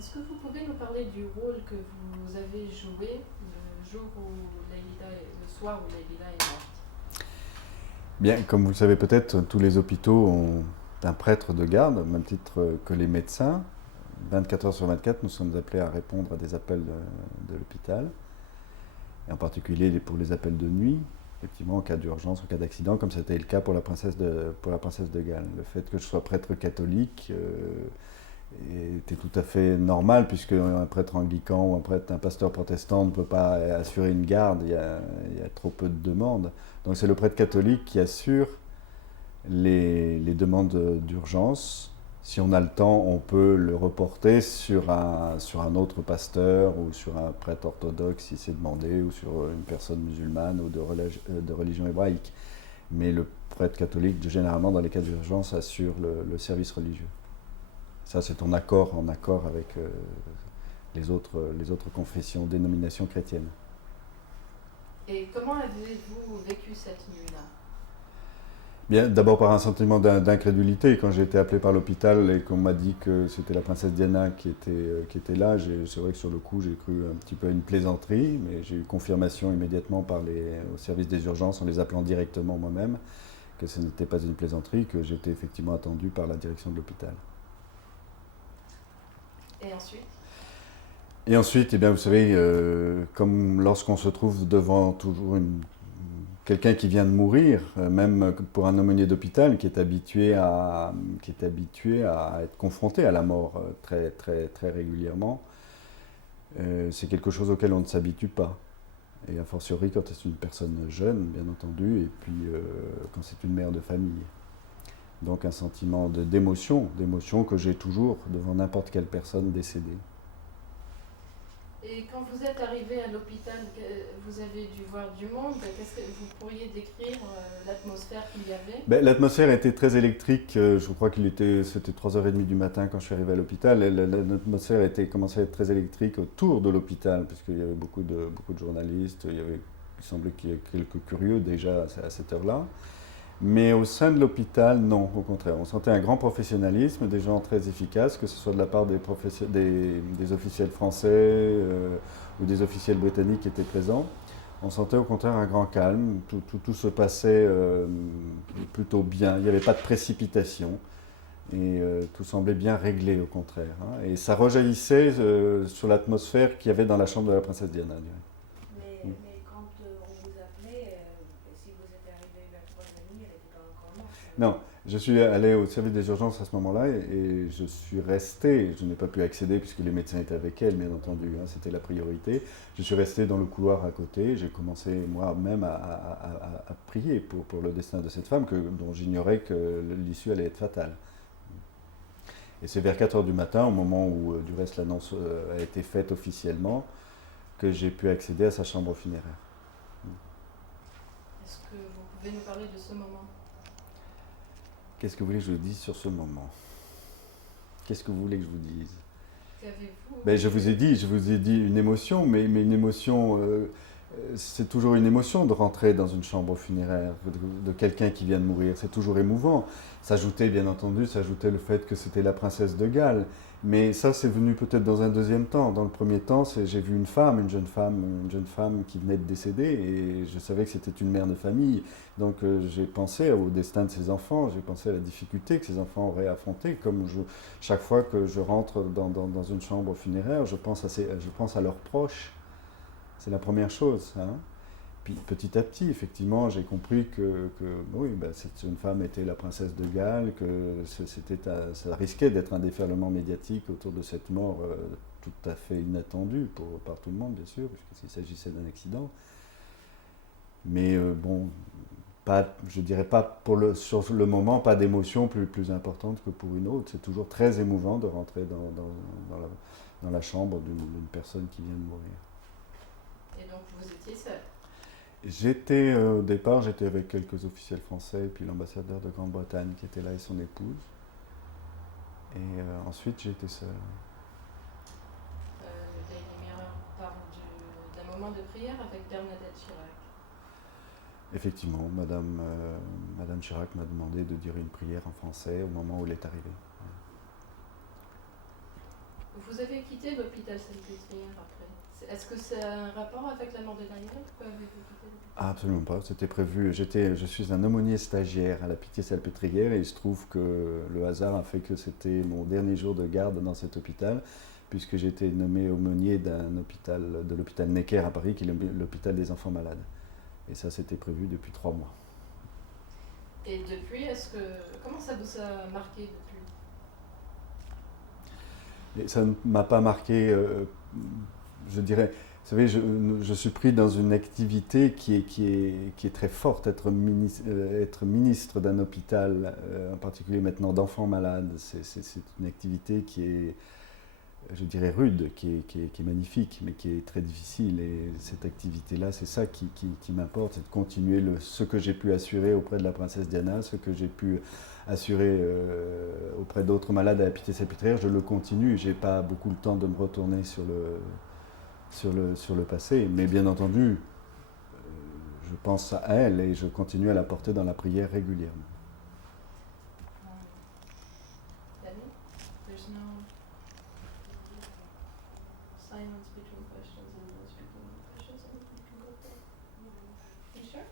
Est-ce que vous pouvez nous parler du rôle que vous avez joué le jour où le soir où Leïla est morte? Bien, comme vous le savez peut-être, tous les hôpitaux ont un prêtre de garde, au même titre que les médecins. 24 heures sur 24, nous sommes appelés à répondre à des appels de l'hôpital, et en particulier pour les appels de nuit, effectivement en cas d'urgence, en cas d'accident, comme c'était le cas pour la princesse de Galles. Le fait que je sois prêtre catholique était tout à fait normal, puisque un prêtre anglican ou un pasteur protestant ne peut pas assurer une garde, il y a trop peu de demandes. Donc c'est le prêtre catholique qui assure les demandes d'urgence. Si on a le temps, on peut le reporter sur un autre pasteur ou sur un prêtre orthodoxe si c'est demandé, ou sur une personne musulmane ou de religion hébraïque. Mais le prêtre catholique, généralement, dans les cas d'urgence, assure le service religieux. Ça, c'est en accord avec les autres confessions, dénominations chrétiennes. Et comment avez-vous vécu cette nuit-là? Bien, d'abord par un sentiment d'incrédulité. Quand j'ai été appelé par l'hôpital et qu'on m'a dit que c'était la princesse Diana qui était là, c'est vrai que sur le coup j'ai cru un petit peu à une plaisanterie, mais j'ai eu confirmation immédiatement au service des urgences en les appelant directement moi-même que ce n'était pas une plaisanterie, que j'étais effectivement attendu par la direction de l'hôpital. Et ensuite? Et ensuite, eh bien, vous savez, comme lorsqu'on se trouve devant toujours quelqu'un qui vient de mourir, même pour un aumônier d'hôpital qui est habitué à être confronté à la mort très, très, très régulièrement, c'est quelque chose auquel on ne s'habitue pas. Et a fortiori quand c'est une personne jeune, bien entendu, et puis quand c'est une mère de famille. Donc un sentiment d'émotion que j'ai toujours devant n'importe quelle personne décédée. Et quand vous êtes arrivé à l'hôpital, vous avez dû voir du monde. Qu'est-ce que vous pourriez décrire l'atmosphère qu'il y avait? Ben, l'atmosphère était très électrique. Je crois c'était 3h30 du matin quand je suis arrivé à l'hôpital. Et l'atmosphère commençait à être très électrique autour de l'hôpital, puisqu'il y avait beaucoup de journalistes. Il semblait qu'il y ait quelques curieux déjà à cette heure-là. Mais au sein de l'hôpital, non, au contraire. On sentait un grand professionnalisme, des gens très efficaces, que ce soit de la part des officiels français ou des officiels britanniques qui étaient présents. On sentait au contraire un grand calme, tout se passait plutôt bien, il n'y avait pas de précipitation et tout semblait bien réglé au contraire, hein. Et ça rejaillissait sur l'atmosphère qu'il y avait dans la chambre de la princesse Diana. Mais quand on vous appelait, si vous êtes arrivé vers 3h30, elle n'était pas encore morte, quand même. Non, je suis allé au service des urgences à ce moment-là et je suis resté, je n'ai pas pu accéder puisque les médecins étaient avec elle, bien entendu, hein, c'était la priorité. Je suis resté dans le couloir à côté, j'ai commencé moi-même à prier pour le destin de cette femme dont j'ignorais que l'issue allait être fatale. Et c'est vers 4 heures du matin, au moment où du reste l'annonce a été faite officiellement, que j'ai pu accéder à sa chambre funéraire. Est-ce que vous pouvez nous parler de ce moment? Qu'est-ce que vous voulez que je vous dise sur ce moment? Qu'est-ce que vous voulez que je vous dise? Qu'avez-vous? Ben, je vous ai dit une émotion, mais une émotion, c'est toujours une émotion de rentrer dans une chambre funéraire de quelqu'un qui vient de mourir. C'est toujours émouvant. Bien entendu, s'ajoutait le fait que c'était la princesse de Galles. Mais ça, c'est venu peut-être dans un deuxième temps. Dans le premier temps, j'ai vu une jeune femme qui venait de décéder, et je savais que c'était une mère de famille. Donc j'ai pensé au destin de ses enfants, j'ai pensé à la difficulté que ses enfants auraient affrontée. Chaque fois que je rentre dans une chambre funéraire, je pense à leurs proches. C'est la première chose, hein. Puis petit à petit, effectivement, j'ai compris que oui, ben, cette jeune femme était la princesse de Galles, que ça risquait d'être un déferlement médiatique autour de cette mort tout à fait inattendue par tout le monde, bien sûr, puisqu'il s'agissait d'un accident. Mais bon, je dirais pas sur le moment, pas d'émotion plus importante que pour une autre. C'est toujours très émouvant de rentrer dans la chambre d'une personne qui vient de mourir. Et donc vous étiez seul. Au départ, j'étais avec quelques officiels français et puis l'ambassadeur de Grande-Bretagne qui était là et son épouse. Et ensuite, j'ai été seul. Le Daily Mirror parle d'un moment de prière avec Bernadette Chirac. Effectivement, Madame Chirac m'a demandé de dire une prière en français au moment où elle est arrivée. Vous avez quitté l'hôpital Salpêtrière après. Est-ce que c'est un rapport avec la mort de Daniel? Pourquoi avez-vous quitté l'hôpital? Ah, absolument pas, c'était prévu. Je suis un aumônier stagiaire à la Pitié-Salpêtrière et il se trouve que le hasard a fait que c'était mon dernier jour de garde dans cet hôpital, puisque j'ai été nommé aumônier de l'hôpital Necker à Paris, qui est l'hôpital des enfants malades. Et ça, c'était prévu depuis 3 mois. Et depuis, comment ça vous a marqué depuis? Et ça ne m'a pas marqué, je dirais. Vous savez, je suis pris dans une activité qui est très forte. Être ministre d'un hôpital, en particulier maintenant d'enfants malades, c'est une activité qui est, je dirais, rude, qui est magnifique, mais qui est très difficile. Et cette activité-là, c'est ça qui m'importe, c'est de continuer ce que j'ai pu assurer auprès de la princesse Diana, ce que j'ai pu assurer auprès d'autres malades à la Pitié-Salpêtrière. Je le continue. Je n'ai pas beaucoup le temps de me retourner sur le passé, mais bien entendu, je pense à elle et je continue à la porter dans la prière régulièrement. Danny, there's no silence between questions and no speaking questions, and you can go for it. You sure?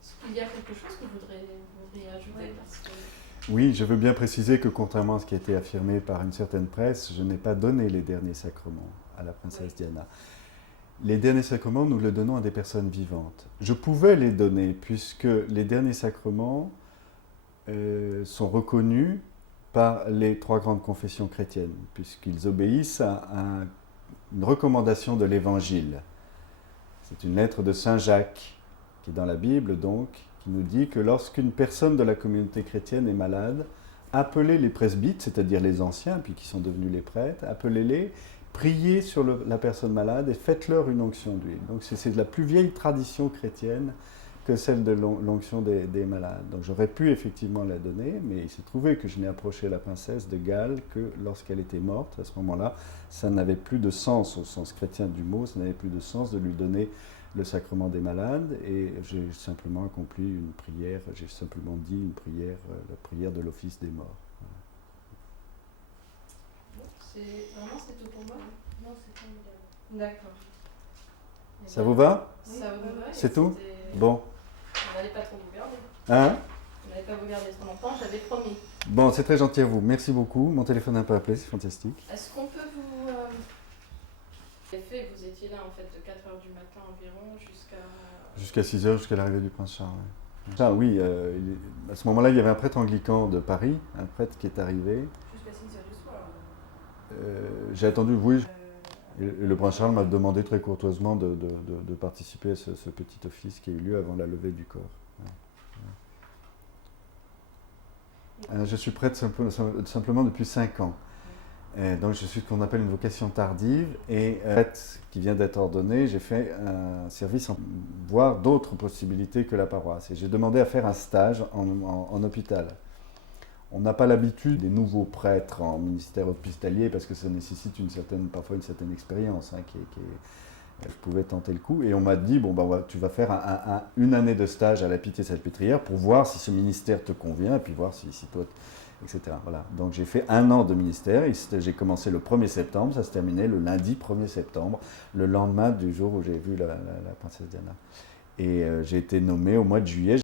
Est-ce qu'il y a quelque chose que vous voudriez ajouter? Parce que... Oui, je veux bien préciser que contrairement à ce qui a été affirmé par une certaine presse, je n'ai pas donné les derniers sacrements à la princesse Diana. Les derniers sacrements, nous les donnons à des personnes vivantes. Je pouvais les donner puisque les derniers sacrements sont reconnus par les 3 grandes confessions chrétiennes, puisqu'ils obéissent à une recommandation de l'Évangile. C'est une lettre de Saint Jacques, qui est dans la Bible donc, qui nous dit que lorsqu'une personne de la communauté chrétienne est malade, appelez les presbytes, c'est-à-dire les anciens, puis qui sont devenus les prêtres, appelez-les, priez sur la personne malade et faites-leur une onction d'huile. Donc c'est de la plus vieille tradition chrétienne que celle de l'onction des malades. Donc j'aurais pu effectivement la donner, mais il s'est trouvé que je n'ai approché la princesse de Galles que lorsqu'elle était morte. À ce moment-là, ça n'avait plus de sens, au sens chrétien du mot, ça n'avait plus de sens de lui donner le sacrement des malades, et j'ai simplement accompli une prière, j'ai simplement dit une prière, la prière de l'office des morts. C'est tout pour moi? Non, c'est formidable. D'accord. Ça vous va? Ça vous va? C'est tout? Bon. On n'allait pas trop vous garder. Hein? On n'allait pas vous garder trop longtemps, j'avais promis. Bon, c'est très gentil à vous. Merci beaucoup. Mon téléphone n'a pas appelé, c'est fantastique. Est-ce qu'on peut vous... vous étiez là en fait de 4h du matin environ Jusqu'à 6h, jusqu'à l'arrivée du prince Charles. Ouais. Ah oui, à ce moment-là, il y avait un prêtre anglican de Paris, un prêtre qui est arrivé. Jusqu'à 6h du soir. J'ai attendu, oui. Et le prince Charles m'a demandé très courtoisement de participer à ce petit office qui a eu lieu avant la levée du corps. Ouais. Je suis prêtre simplement depuis 5 ans. Donc je suis ce qu'on appelle une vocation tardive et prêtre qui vient d'être ordonné, j'ai fait un service, voire d'autres possibilités que la paroisse. Et j'ai demandé à faire un stage en hôpital. On n'a pas l'habitude des nouveaux prêtres en ministère hospitalier parce que ça nécessite parfois une certaine expérience. Je pouvais tenter le coup et on m'a dit, tu vas faire une année de stage à la Pitié-Salpêtrière pour voir si ce ministère te convient et puis voir si toi... etc. Voilà. Donc j'ai fait 1 an de ministère, j'ai commencé le 1er septembre, ça se terminait le lundi 1er septembre, le lendemain du jour où j'ai vu la princesse Diana. Et j'ai été nommé au mois de juillet.